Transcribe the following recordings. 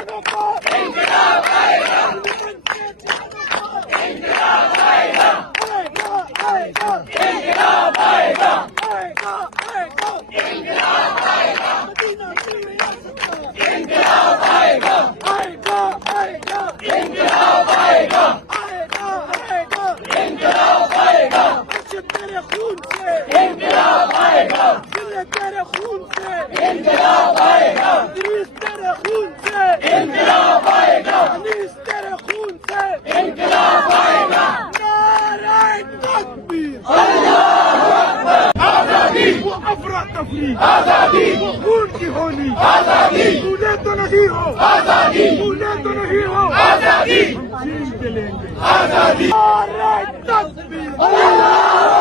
دیوانوں کو انقلاب آئے گا، انقلاب آئے گا، آئے گا، انقلاب آئے گا، آئے گا، آئے گا، انقلاب آئے گا، مدینہ کی ریاست کا انقلاب آئے گا، آئے گا، آئے گا، انقلاب آئے گا، آئے گا، آئے گا، انقلاب آئے گا، تیرے خون سے انقلاب آئے گا، تیرے خون سے انقلاب آئے گا، ادریس تیرے خون سے انقلاب آئے گا، انیس تیرے خون سے انقلاب آئے گا، نعرہ تکبیر، اللہ اکبر، آزادی، وہ افراتفری، آزادی، وہ خون کی ہولی، آزادی، بھولے تو نہیں ہو، آزادی، بھولے تو نہیں ہو، آزادی، ہم جیت لیں گے، آزادی، نعرہ تکبیر، اللہ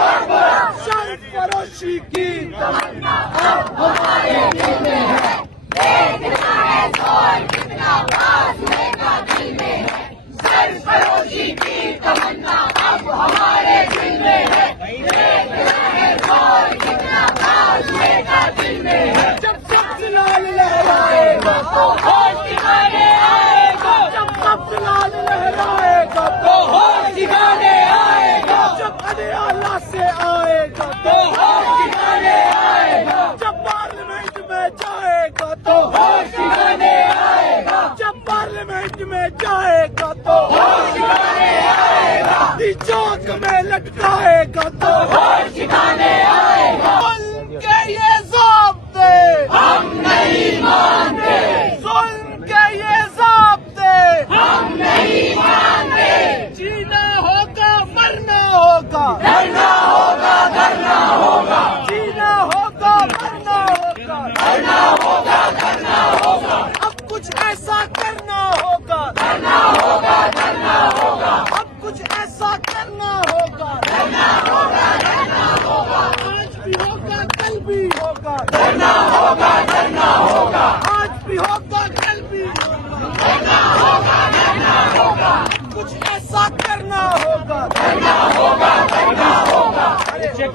اکبر، سرفروشی کی تمنا اب ہمارے دل میں ہے، دیکھنا ہے زور کتنا فاصلے کا دل میں ہے، سرفروشی کی تمنا اب ہمارے دل میں ہے، دیکھنا ہے زور کتنا فاصلے کا دل میں ہے، جب سبز لال لہرائے گا تو ہوش ٹھکانے آئے گا، جب سبز لال لہرائے گا تو ہوش ٹھکانے آئے گا، جب اڈیالہ سے آئے گا تو ہوش ٹھکانے آئے گا، جب پارلیمنٹ میں جائے گا تو ہوش ٹھکانے آئے گا، جب پارلیمنٹ میں جائے گا تو ہوش ٹھکانے آئے گا، چوک میں لٹکائے گا تو ہوش ٹھکانے آئے گا، ظلم کے یہ ضابطے ہم نہیں مانتے، ظلم کے یہ ضابطے ہم نہیں مانتے، جینا ہوگا مرنا ہوگا، ڈرنا ہوگا کرنا ہوگا، جینا ہوگا مرنا ہوگا، ڈرنا ہوگا کرنا ہوگا، اب کچھ ایسا کرنا ہوگا، کرنا ہوگا کرنا ہوگا، اب کچھ ایسا کرنا ہوگا، کرنا ہوگا کرنا ہوگا، آج بھی ہوگا کل بھی ہوگا، کرنا ہوگا کرنا ہوگا، آج بھی ہوگا کل بھی ہوگا، کرنا ہوگا کرنا ہوگا، کچھ ایسا کرنا ہوگا، کرنا ہوگا کرنا ہوگا،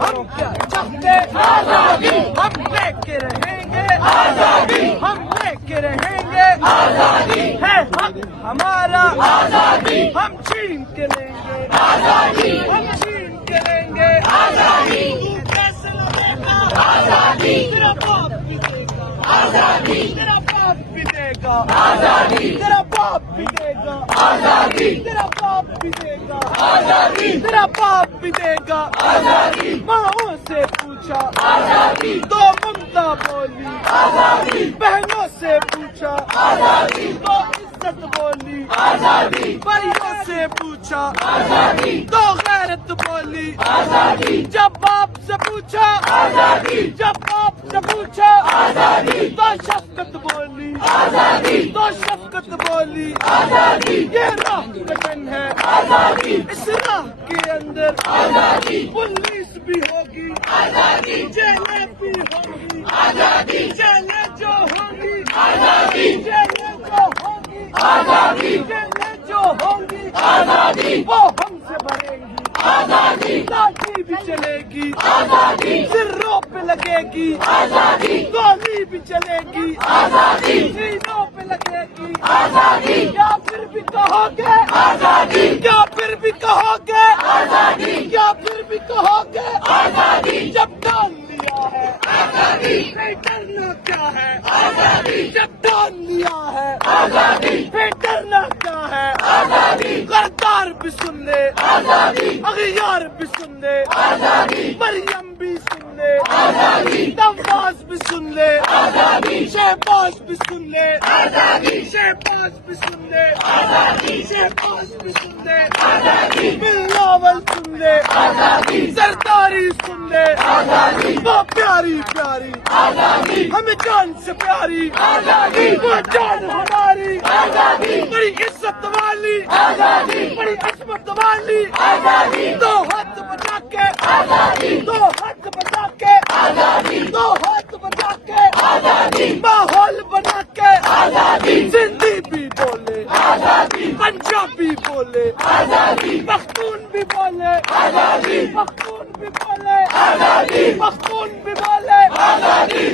ہم کیا چاہتے آزادی، ہم لے کے رہیں گے آزادی، ہم لے کے رہیں گے آزادی، ہے حق ہمارا آزادی، ہم چھین کے لیں گے آزادی، ہم چھین کے لیں گے آزادی، تو کیسے لے گا آزادی، تیرا باپ بھی دے گا آزادی، تیرا باپ بھی دے گا آزادی، تیرا باپ بھی دے گا آزادی، تیرا باپ بھی دے گا آزادی، تیرا باپ بھی دے گا آزادی، ماؤں سے پوچھا آزادی، تو ممتا بولی آزادی، بہنوں سے پوچھا آزادی، تو عزت بولی آزادی، بھائیوں سے پوچھا آزادی، تو غیرت بولی آزادی، جب باپ سے پوچھا آزادی، جب باپ سے پوچھا آزادی، تو شفقت بولی آزادی، تو شفقت بولی آزادی، یہ راہ وطن ہے آزادی، اس راہ کے اندر آزادی، پولیس بھی ہوگی آزادی، جیلیں بھی ہوگی آزادی، جیلیں جو ہوگی آزادی، جیلیں جو ہوگی آزادی، جیلیں جو ہوگی آزادی، وہ ہم سے بھریں گی آزادی، لاٹھی بھی چلے گی آزادی، سروں پہ لگے گی آزادی، گولی بھی چلے گی آزادی، سینوں پہ لگے گی آزادی، کیا پھر بھی کہو گے آزادی، کیا پھر بھی کہو گے آزادی، کیا پھر بھی کہو گے آزادی، جب ڈال لیا ہے آزادی، نہیں ڈرنا کیا ہے آزادی، جب ڈال لیا ہے آزادی، پھر ڈرنا کیا ہے آزادی، غدار بھی سن لے آزادی، اغیار بھی سن لے آزادی، مریم بھی سن لے آزادی، نواز بھی سن لے آزادی، شہباز بھی سن لے آزادی، شہباز بھی سن لے آزادی، شہباز بھی سن لے آزادی، بلاول سن لے آزادی، زرداری سن لے آزادی، وہ پیاری پیاری آزادی، ہمیں جان سے پیاری آزادی، وہ جان ہماری آزادی، بڑی عزت والی آزادی، بڑی عظمت والی آزادی، دو ہاتھ بچا کے آزادی، دو ہاتھ بچا کے آزادی، دو ہاتھ بچا کے آزادی، ماحول بنا کے آزادی، سندھی بھی بولے آزادی، پنجابی بولے آزادی، پختون بھی بولے آزادی، پختون بھی بولے آزادی، پختون بھی بولے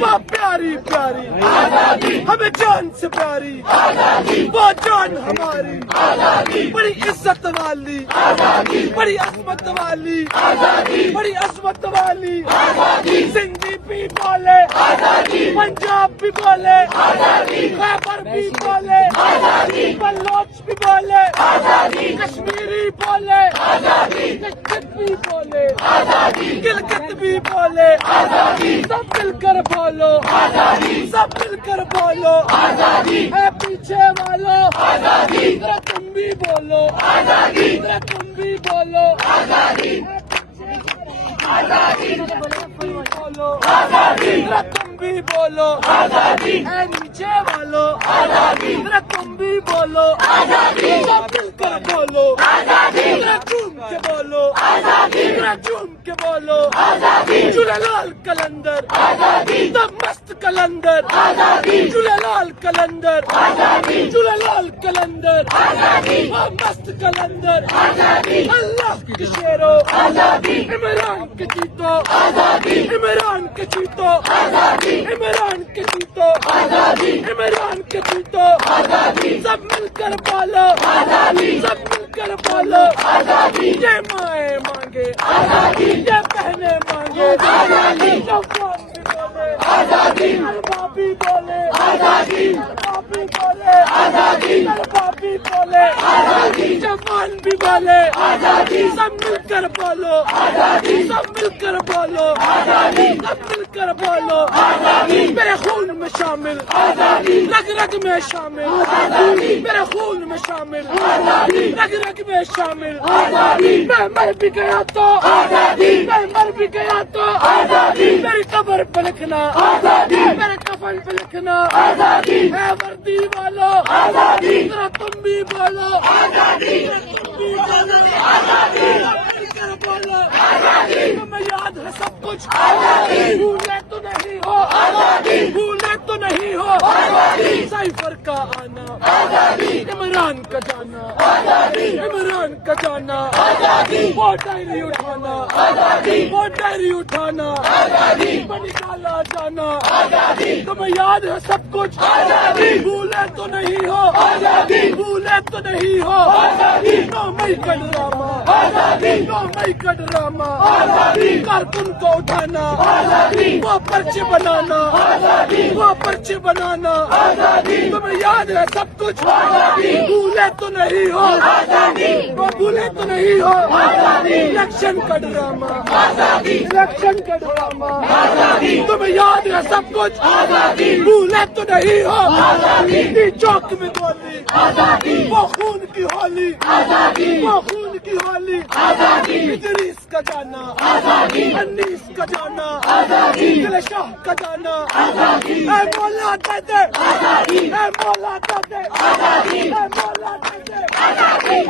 وہ پیاری پیاری ہمیں جان سے پیاری وہ جان ہماری بڑی عزت والی بڑی عظمت والی بڑی عظمت والی سندھی بھی بولے پنجاب بھی بولے خیبر بھی بولے بلوچ بھی بولے کشمیری بولے گلگت بھی بولے گلگت بھی بولے سب مل کر بولو سب مل کر بولو ہے پیچھے والو ذرا تم بھی بولو ذرا تم بھی بولو بولو ذرا تم بھی بولو اے نیچے والو ذرا تم بھی بولو سب مل کر بولو ذرا جھوم کے بولو ذرا جھوم کے بولو جھولالال کلندر تب مست کلندر جھولالال کلندر جھولالال کلندر مست کلندر اللہ کے شیرو عمران کے چیتو عمران کے چیتو عمران کے چیتو عمران کے چیتو سب مل کر بولو سب مل کر بولو یہ مائیں مانگے یہ بہنیں مانگے جوان بھی بولے بابی بولے بابی بولے بابی بولے جوان بھی بولے سب مل کر بولو سب مل کر بولو سب مل کر بولو میرے خون میں شامل رگ رگ میں شامل میرے خون میں شامل رگ رگ میں شامل میں مر بھی گیا تو میں مر بھی گیا تو میری قبر پہ لکھنا میرے کفن پہ لکھنا ہے وردی والو ذرا تم بھی بولو تم بھی بولو تمہیں یاد ہے سب کچھ بھولے تو نہیں ہو بھولے تو نہیں ہو سائفر کا آنا عمران کا جانا عمران کا جانا وہ ڈائری اٹھانا وہ ڈائری اٹھانا نکالا جانا تمہیں یاد ہے سب کچھ بھولے تو نہیں ہو بھولے تو نہیں ہو 9 مئی کا ڈرامہ 9 مئی کا ڈرامہ کارکن کو اٹھانا وہ پرچے بنانا وہ پرچے بنانا تمہیں یاد ہے سب کچھ بھولے تو نہیں ہو وہ بھولے تو نہیں ہو الیکشن کا ڈرامہ الیکشن کا ڈرامہ تمہیں یاد ہے سب کچھ بھولے تو نہیں ہو چوک میں گولی وہ خون کی ہولی وہ خون کی ہولی ادریس کا جانا انیس کا جانا دل شاہ کا جانا اے مولا دے دے اے مولا دے دے اے مولا دے دے